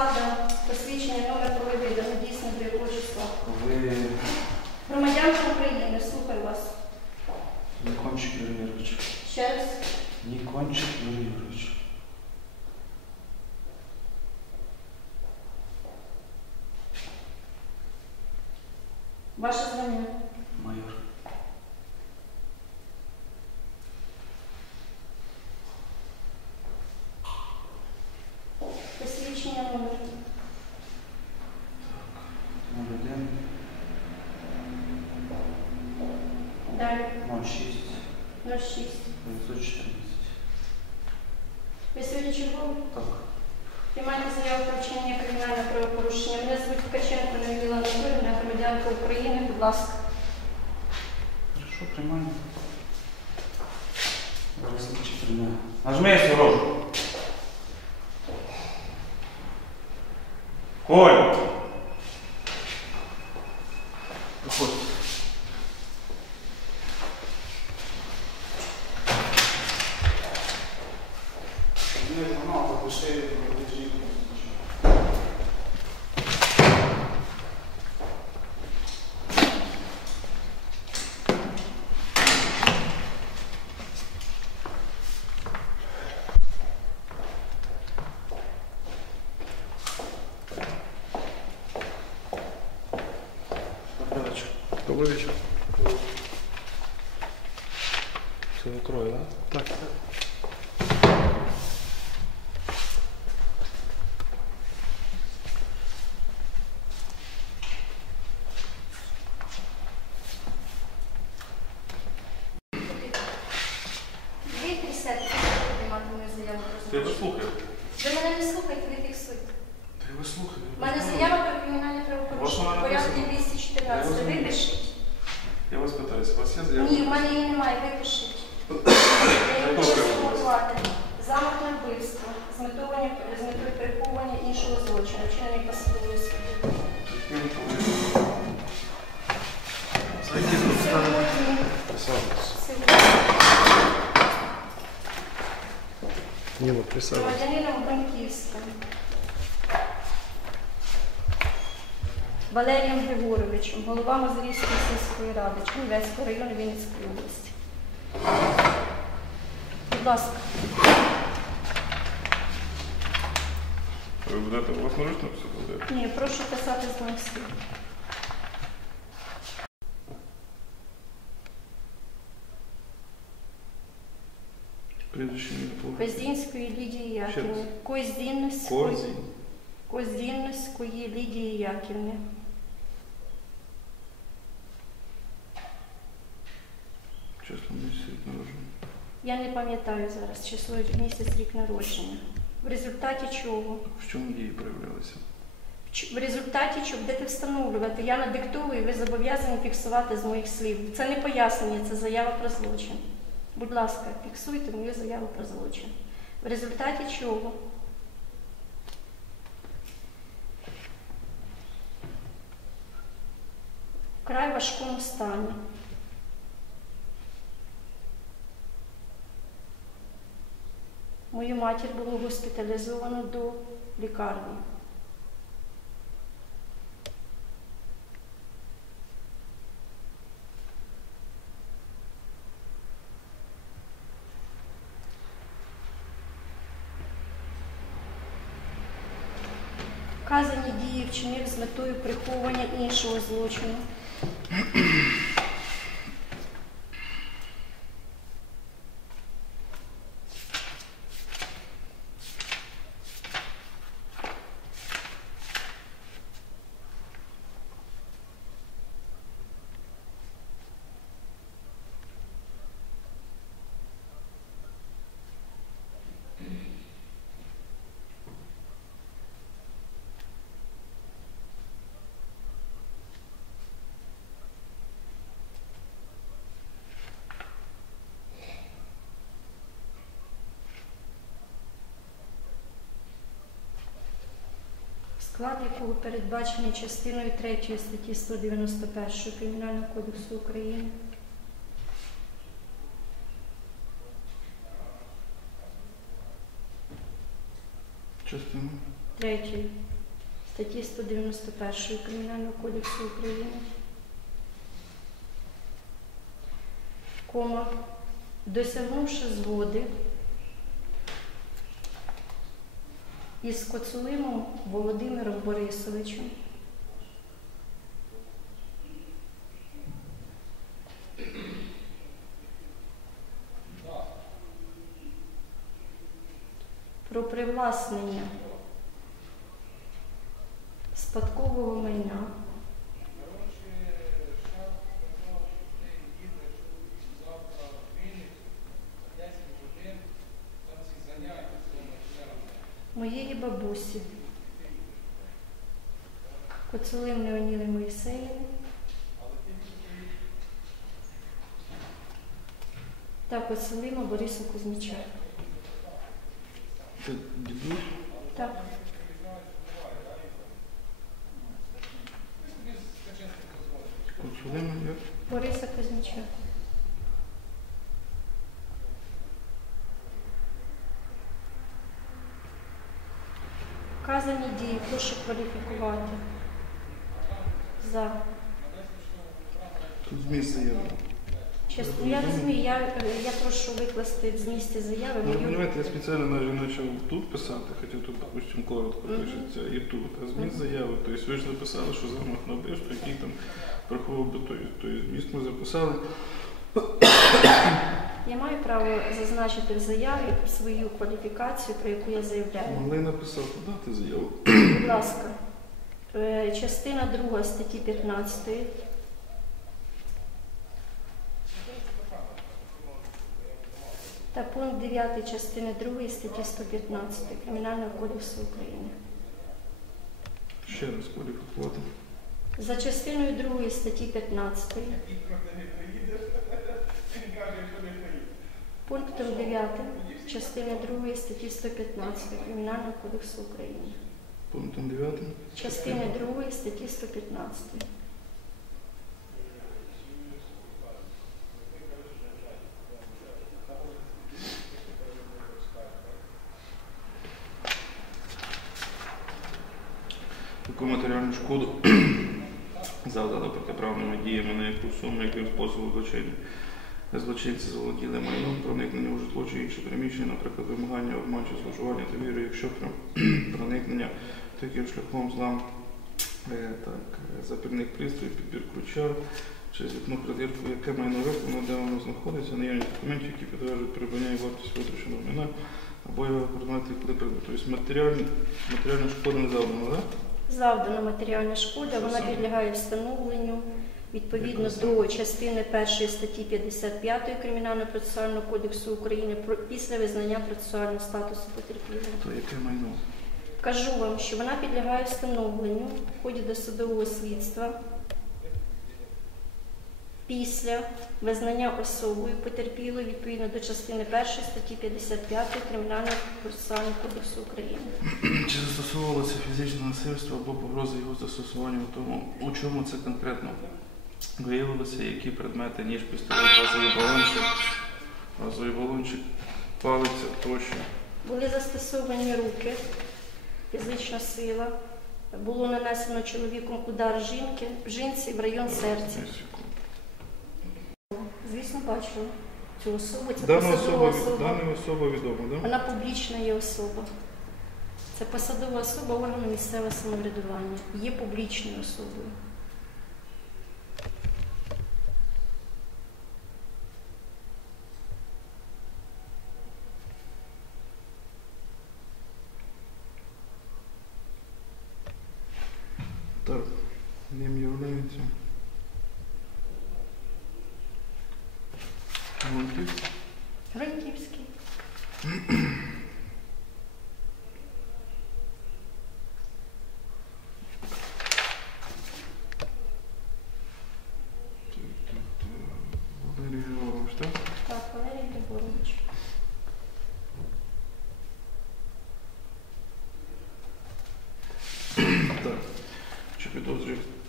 посада, посвідчення, номер проведення, дійсно для якого числа. Ви Громадянка України, слухаю вас. Нікончик Юрій Юрійович. Ще раз. Нікончик Юрій Юрійович. Point. Добрый вечер. Це ви троє, так? Ви Ти злочин. вислухай. Ви мене не слухайте, ви фіксуйте. Ти вислухай. У мене заява про кримінальне правопорушення. Порядку написано. 214. Я розумію. Я вас питаюся, у вас є заява? Ні, в мене її немає, випишіть. Я хочу сформувати. Замах на вбивство, з метою, переховування іншого злочину, станемо. Сьогодні, Присаджуйтесь. Ніла, присаджуйся. громадянином Бранківським. Валерієм Григоровичем, голова Мазурівської сільської ради, Чернівецького району Вінницької області. Будь ласка, Ви будете власноручно все буде? ні, прошу писати з. Прізвище ім'я по Коздінської Лідії Яківни. Коздінської, Коздінської Лідії Яківни. Чесно, місяць народження. Я не пам'ятаю зараз число місяць рік народження. В результаті чого? В чому дії проявлялися? В результаті чого будете встановлювати, я надиктовую, ви зобов'язані фіксувати з моїх слів. Це не пояснення, це заява про злочин. Будь ласка, фіксуйте мою заяву про злочин. В результаті чого? Вкрай важкому стані. Мою матір було госпіталізовано до лікарні. Вказані дії вчинив з метою приховування іншого злочину. Склад якого передбачений частиною 3 статті 191 Кримінального кодексу України. Частину. 3 статті 191 Кримінального кодексу України. Кома. Досягнувши згоди із Коцулимом Володимиром Борисовичем. Про привласнення спадкового майна моєї бабусі Коцулим Леоніли Моїсеєвни та Коцулима Бориса Кузьмича. Це дідусь? Так. Куцулина. Бориса Кузьмича. Вказані дії прошу кваліфікувати за Тут зміст заяви. чесно. Я розумію, я, я прошу викласти з місця заяви Ну, мою я спеціально навіть почав тут писати, хоча тут, допустим, коротко Мгм. пишеться, і тут. А зміст заяви, тобто ви ж записали, що замах на вбивство, який там приховував би той. Тобто зміст ми записали. Я маю право зазначити в заяві свою кваліфікацію, про яку я заявляю. Могли написати, дати заяву. Будь ласка, Е, частина 2 статті 15. Та пункт 9 частини 2 статті 115 Кримінального кодексу України. Ще раз кваліфікувати. За частиною 2 статті 15 пунктом 9 частини 2 статті 115 Кримінального кодексу України. Пунктом 9. Частини 2 статті 115. Таку матеріальну шкоду завдали протиправними діями на яку суму, яким способом злочинів. Злочинці заволоділи майном, проникнення у житло чи інше приміщення, наприклад, вимагання обман чи зловживання та віри, якщо проникнення таким шляхом злам е, так, е, запірних пристроїв, підбір ключа, через вікно придирку, яке майно виконано, де воно знаходиться, наявність документів, які підтверджують придбання і вартість витраченого майна, або його предмети, коли придбано. Тобто матеріальна, матеріальна шкода не завдана, так? Завдана матеріальна шкода, вона підлягає встановленню відповідно до частини 1 статті 55 Кримінального процесуального кодексу України про- після визнання процесуального статусу потерпілого. То яке майно? Кажу вам, що вона підлягає встановленню в ході досудового слідства після визнання особою потерпілої відповідно до частини 1 статті 55 Кримінального процесуального кодексу України. Чи застосовувалося фізичне насильство або погрози його застосування у тому, у чому це конкретно виявилося, які предмети, ніж пістолет, газовий балончик, газовий балончик, палиця тощо. Були застосовані руки, фізична сила. Було нанесено чоловіком удар жінки, жінці в район серця. Звісно, бачила цю особу. Це Дана посадова особа, особа. дана особа відома, так? Вона публічна є особа. Це посадова особа органу місцевого самоврядування. Є публічною особою. Так, ним являється. Гонківський. Гранківський. Валерій Григорович, так? Так, Валерій Григорович.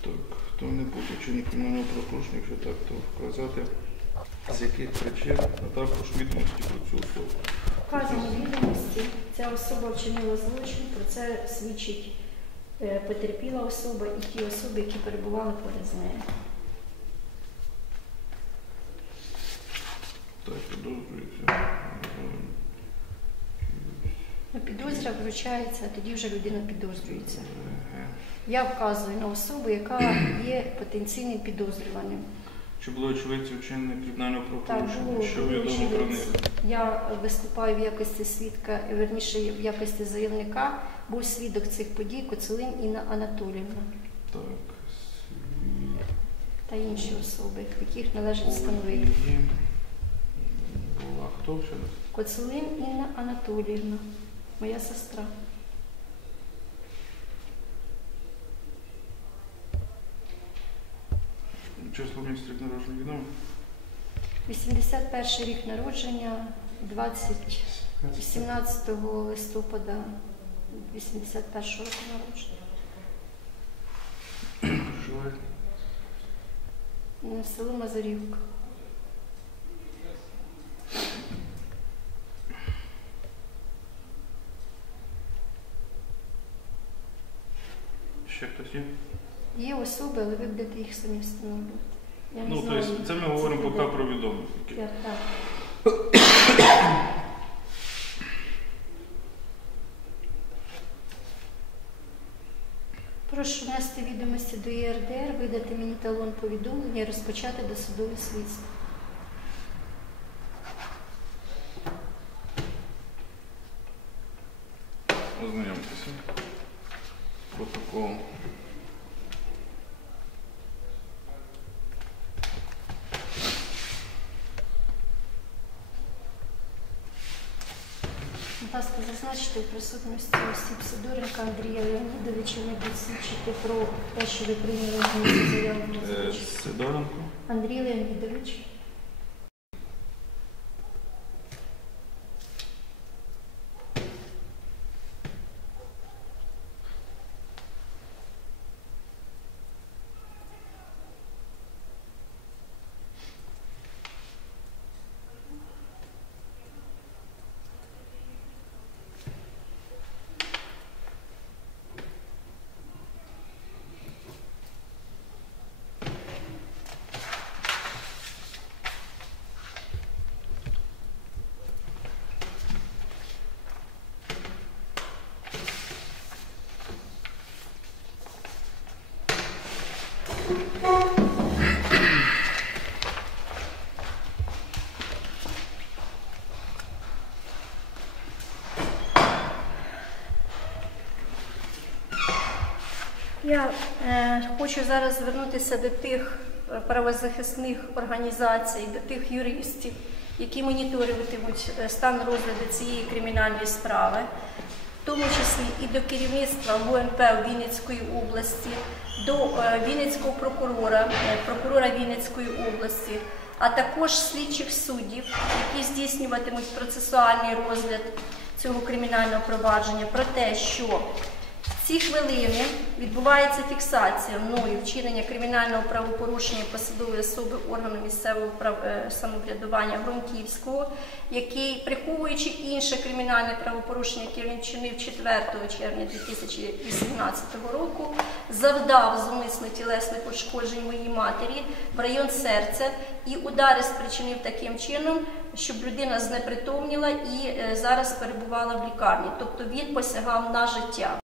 Так, хто не буде кримінального правопорушення, якщо так, то вказати, з яких причин, а також відомості про цю особу. Вказані відомості, ця особа вчинила злочин, про це свідчить е, потерпіла особа і ті особи, які перебували поряд з нею. Так, підозрюється. Підозра вручається, а тоді вже людина підозрюється. Я вказую на особу, яка є потенційним підозрюваним. Чи було очевидці вчинення кримінального правопорушення? Що відомо про них? Я виступаю в якості свідка, верніше в якості заявника. Був свідок цих подій Коцелин Інна Анатоліївна Так, та інші особи, яких належить встановити. Була хто ще? Коцелин Інна Анатоліївна, моя сестра. Число місця рік народження відомо? 81 рік народження, 20, 18 листопада 81 року народження. Проживає? М, Село Мазарівка. Ще хтось є? Є особи, але ви будете їх самі встановлювати. Я не Ну, знаю, тобто це ми говоримо поки про відомості. Я- так. Прошу внести відомості до ЄРДР, видати мені талон повідомлення і розпочати досудове слідство. Ознайомтеся. Протокол. Будь ласка, зазначте у присутності осіб Сидоренка Андрія Леонідовича не підсвідчити про те, що ви прийняли мені заяву про Е, злочин. Сидоренко. Андрій Леонідович. Я е, хочу зараз звернутися до тих правозахисних організацій, до тих юристів, які моніторитимуть е, стан розгляду цієї кримінальної справи, в тому числі і до керівництва ГУНП Вінницької області, до е, Вінницького прокурора, е, прокурора Вінницької області, а також слідчих суддів, які здійснюватимуть процесуальний розгляд цього кримінального провадження, про те, що ці хвилини відбувається фіксація мною вчинення кримінального правопорушення посадової особи органу місцевого е, самоврядування Громківського, який, приховуючи інше кримінальне правопорушення, яке він вчинив 4 червня 2018 року, завдав зумисно тілесних ушкоджень моїй матері в район серця і удари спричинив таким чином, щоб людина знепритомніла і е, зараз перебувала в лікарні. Тобто він посягав на життя.